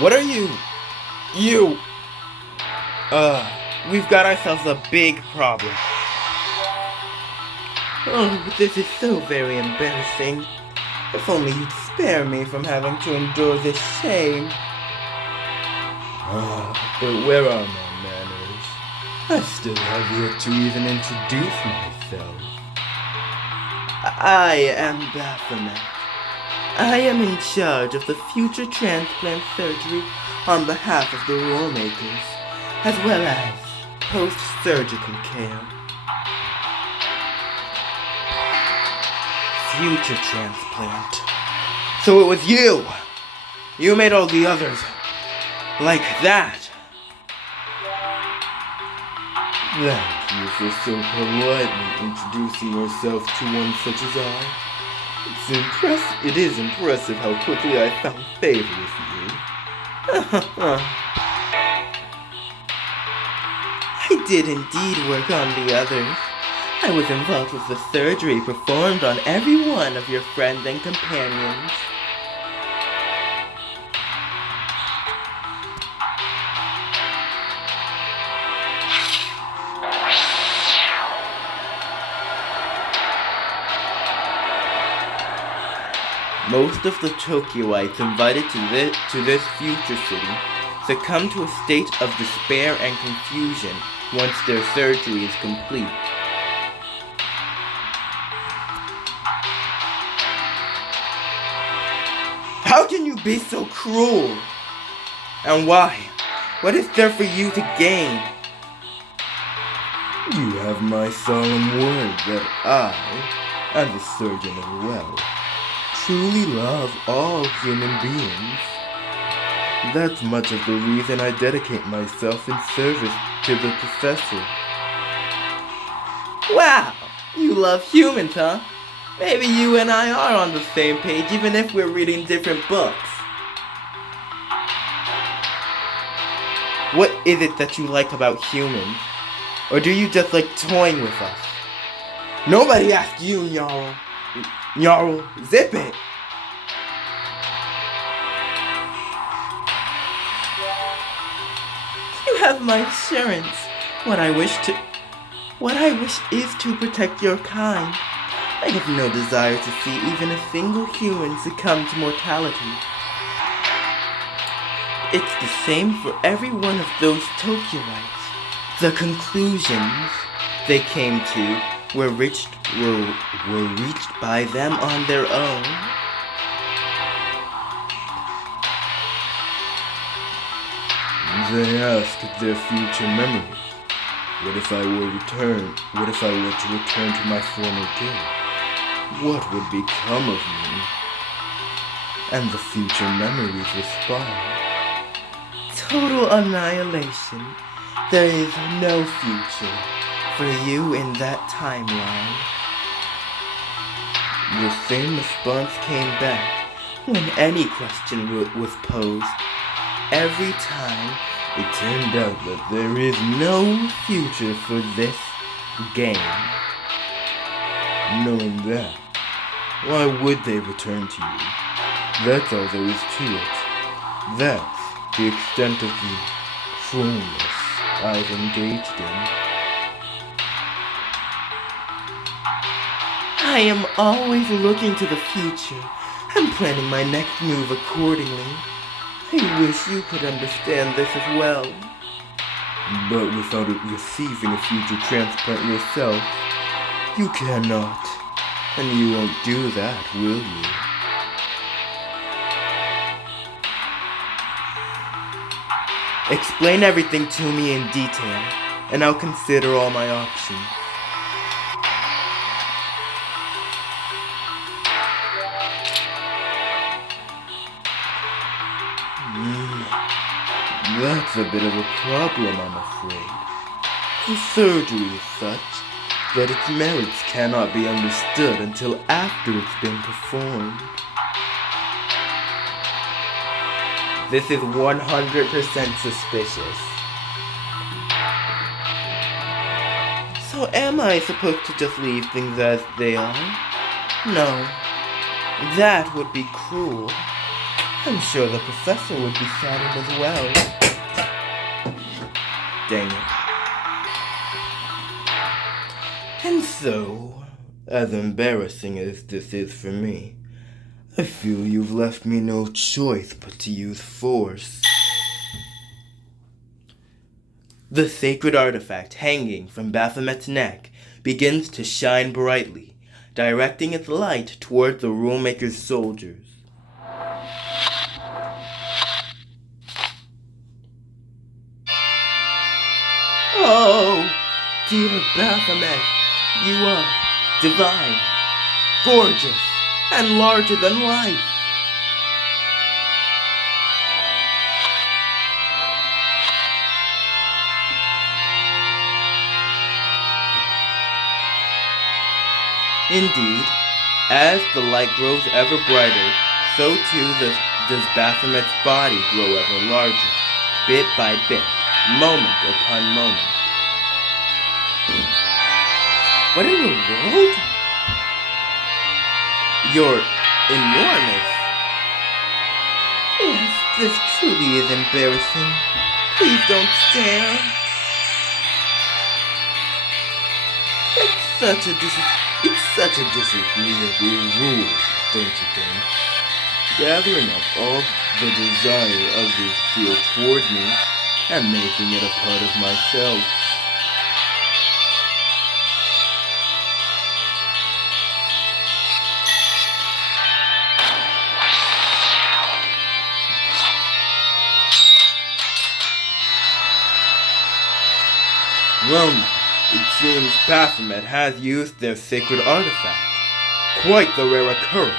What are you? You! We've got ourselves a big problem. Oh, this is so very embarrassing. If only you'd spare me from having to endure this shame. But where are my manners? I still have yet to even introduce myself. I am Baphomet. I am in charge of the future transplant surgery on behalf of the rulemakers, as well as post-surgical care. Future transplant. So it was you! You made all the others like that. Thank you for so politely introducing yourself to one such as I. It is impressive how quickly I found favor with you. I did indeed work on the others. I was involved with the surgery performed on every one of your friends and companions. Most of the Tokyoites invited to this future city succumb to a state of despair and confusion once their surgery is complete. How can you be so cruel? And why? What is there for you to gain? You have my solemn word that I, as a surgeon of well, truly love all human beings. That's much of the reason I dedicate myself in service to the professor. Wow! You love humans, huh? Maybe you and I are on the same page even if we're reading different books. What is it that you like about humans? Or do you just like toying with us? Nobody asked you, Nyarl. Nyarl, zip it! You have my assurance. What I wish is to protect your kind. I have no desire to see even a single human succumb to mortality. It's the same for every one of those Tokyoites. The conclusions they came to were reached by them on their own. They asked their future memories. What if I were to return to my former game? What would become of me? And the future memories respond. Total annihilation. There is no future for you in that timeline. The same response came back when any question was posed. Every time it turned out that there is no future for this game. Knowing that, why would they return to you? That's all there is to it. That's the extent of the cruelness I've engaged in. I am always looking to the future and planning my next move accordingly. I wish you could understand this as well. But without receiving a future transplant yourself, you cannot. And you won't do that, will you? Explain everything to me in detail, and I'll consider all my options. That's a bit of a problem, I'm afraid. The surgery is such that its merits cannot be understood until after it's been performed. This is 100% suspicious. So am I supposed to just leave things as they are? No. That would be cruel. I'm sure the professor would be saddened as well. Dang it. And so, as embarrassing as this is for me, I feel you've left me no choice but to use force. The sacred artifact hanging from Baphomet's neck begins to shine brightly, directing its light toward the Rulemaker's soldiers. Oh, dear Baphomet, you are divine, gorgeous, and larger than life. Indeed, as the light grows ever brighter, so too does Baphomet's body grow ever larger, bit by bit, moment upon moment. What in the world? You're enormous. Yes, this truly is embarrassing. Please don't stare. It's such a disagreeable rule, don't you think? Gathering up all the desire others feel toward me and making it a part of myself. Well, it seems Baphomet has used their sacred artifact. Quite the rare occurrence.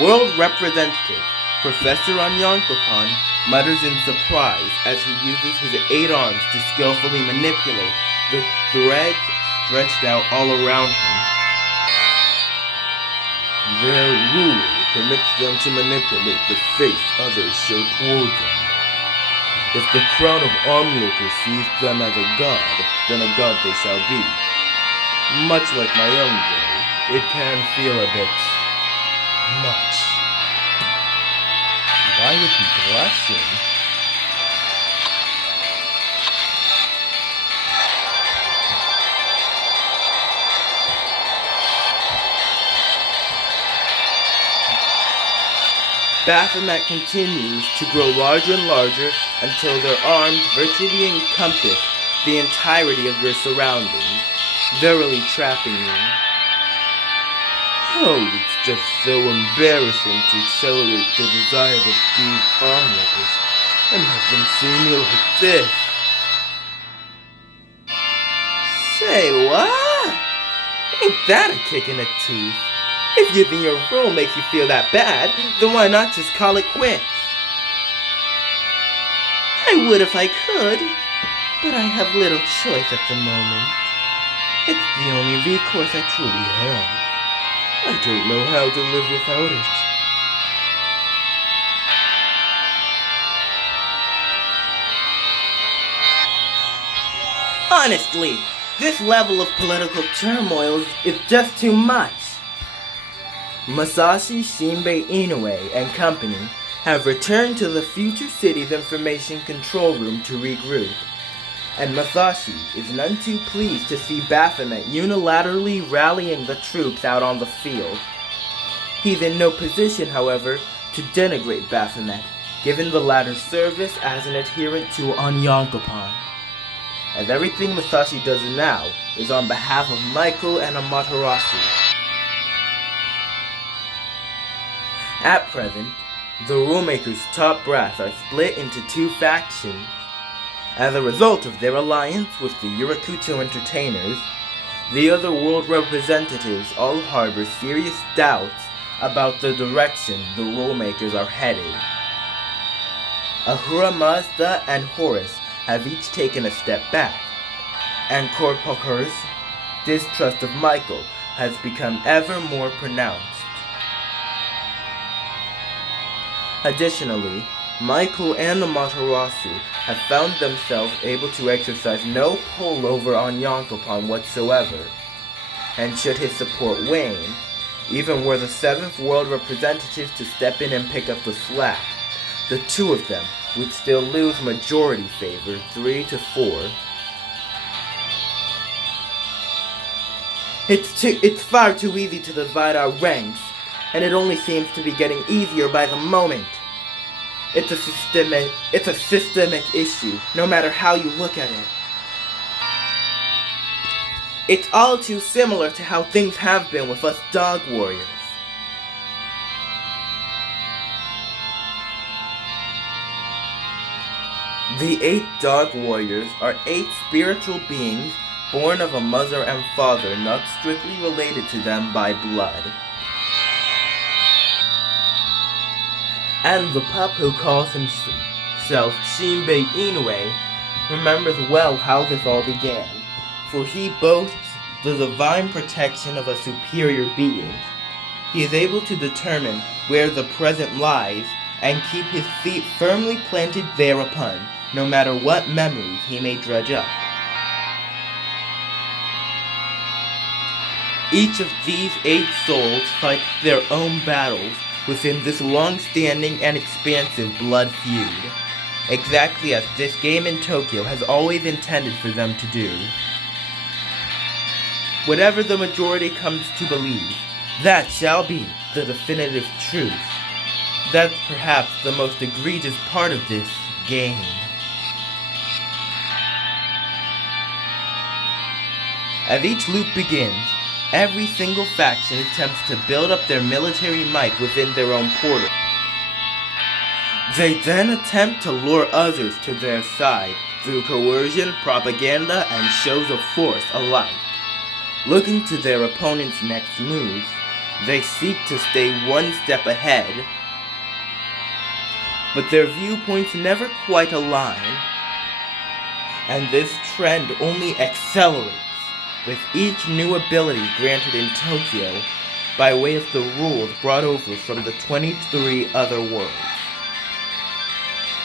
World Representative Professor Onyankopon mutters in surprise as he uses his 8 arms to skillfully manipulate the threads stretched out all around him. Their rule permits them to manipulate the faith others show toward them. If the crowd of onlookers sees them as a god, then a god they shall be. Much like my own way, it can feel a bit much. Why is he blushing? Baphomet continues to grow larger and larger until their arms virtually encompass the entirety of your surroundings, verily trapping you. Oh, it's just so embarrassing to accelerate the desires of these onlookers and have them see me like this. Say what? Ain't that a kick in the teeth? If using your rule makes you feel that bad, then why not just call it quits? I would if I could, but I have little choice at the moment. It's the only recourse I truly have. I don't know how to live without it. Honestly, this level of political turmoil is just too much. Masashi Shinbei Inoue and company have returned to the Future City's Information Control Room to regroup, and Masashi is none too pleased to see Baphomet unilaterally rallying the troops out on the field. He's in no position, however, to denigrate Baphomet, given the latter's service as an adherent to Onyankopon, as everything Masashi does now is on behalf of Michael and Amaterasu. At present, the Rulemaker's top brass are split into 2 factions. As a result of their alliance with the Yurakucho entertainers, the other world representatives all harbor serious doubts about the direction the Rulemakers are headed. Ahura Mazda and Horus have each taken a step back, and Korpoker's distrust of Michael has become ever more pronounced. Additionally, Michael and Amaterasu have found themselves able to exercise no pull over Onyankopon whatsoever, and should his support wane, even were the seventh world representatives to step in and pick up the slack. The two of them would still lose majority favor 3-4. It's far too easy to divide our ranks, and it only seems to be getting easier by the moment. It's a systemic issue, no matter how you look at it. It's all too similar to how things have been with us dog warriors. The 8 dog warriors are 8 spiritual beings born of a mother and father not strictly related to them by blood. And the pup who calls himself Shinbei Inoue remembers well how this all began, for he boasts the divine protection of a superior being. He is able to determine where the present lies and keep his feet firmly planted thereupon, no matter what memories he may dredge up. Each of these 8 souls fights their own battles within this long-standing and expansive blood feud, exactly as this game in Tokyo has always intended for them to do. Whatever the majority comes to believe, that shall be the definitive truth. That's perhaps the most egregious part of this game. As each loop begins, every single faction attempts to build up their military might within their own portal. They then attempt to lure others to their side through coercion, propaganda, and shows of force alike. Looking to their opponent's next moves, they seek to stay one step ahead, but their viewpoints never quite align, and this trend only accelerates with each new ability granted in Tokyo by way of the rules brought over from the 23 other worlds.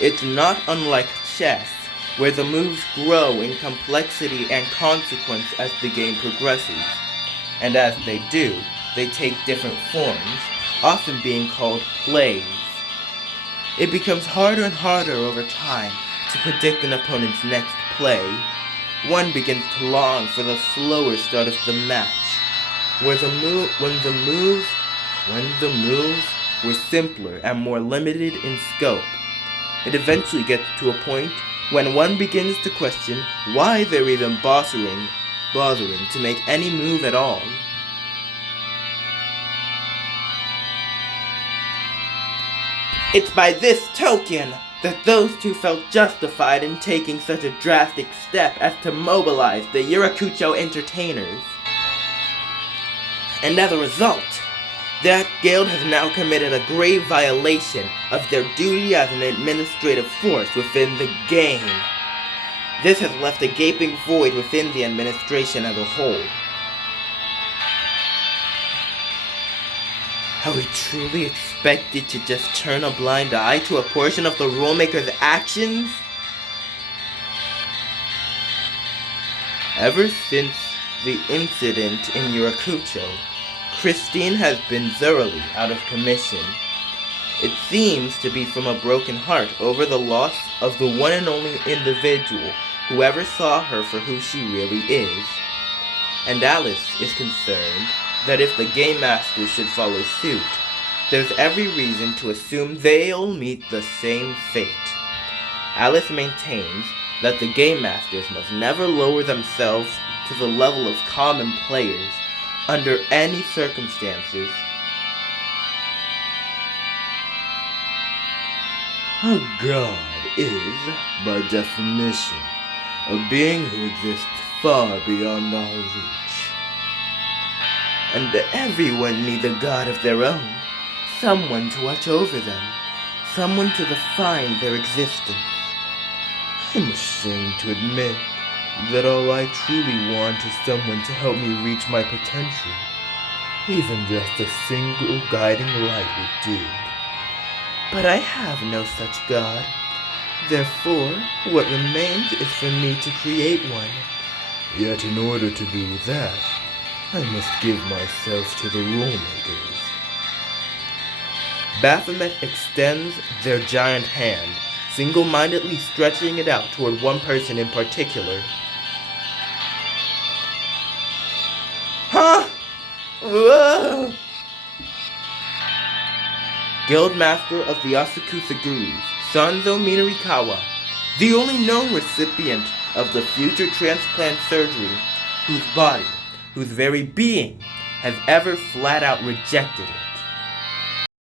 It's not unlike chess, where the moves grow in complexity and consequence as the game progresses, and as they do, they take different forms, often being called plays. It becomes harder and harder over time to predict an opponent's next play. One begins to long for the slower start of the match, when the moves were simpler and more limited in scope. It eventually gets to a point when one begins to question why they're even bothering to make any move at all. It's by this token that those two felt justified in taking such a drastic step as to mobilize the Yurakucho entertainers. And as a result, that guild has now committed a grave violation of their duty as an administrative force within the game. This has left a gaping void within the administration as a whole. Are we truly expected to just turn a blind eye to a portion of the rulemaker's actions? Ever since the incident in Yurakucho, Christine has been thoroughly out of commission. It seems to be from a broken heart over the loss of the one and only individual who ever saw her for who she really is. And Alice is concerned that if the Game Masters should follow suit, there's every reason to assume they'll meet the same fate. Alice maintains that the Game Masters must never lower themselves to the level of common players under any circumstances. A god is, by definition, a being who exists far beyond our reach. And everyone needs a god of their own, someone to watch over them, someone to define their existence. I'm ashamed to admit that all I truly want is someone to help me reach my potential. Even just a single guiding light would do. But I have no such god. Therefore, what remains is for me to create one. Yet in order to do that, I must give myself to the rule-makers. Baphomet extends their giant hand, single-mindedly stretching it out toward one person in particular. Huh? Whoa! Guildmaster of the Asakusa Gurus, Sanzo Minarikawa, the only known recipient of the future transplant surgery, whose body, whose very being, has ever flat out rejected it.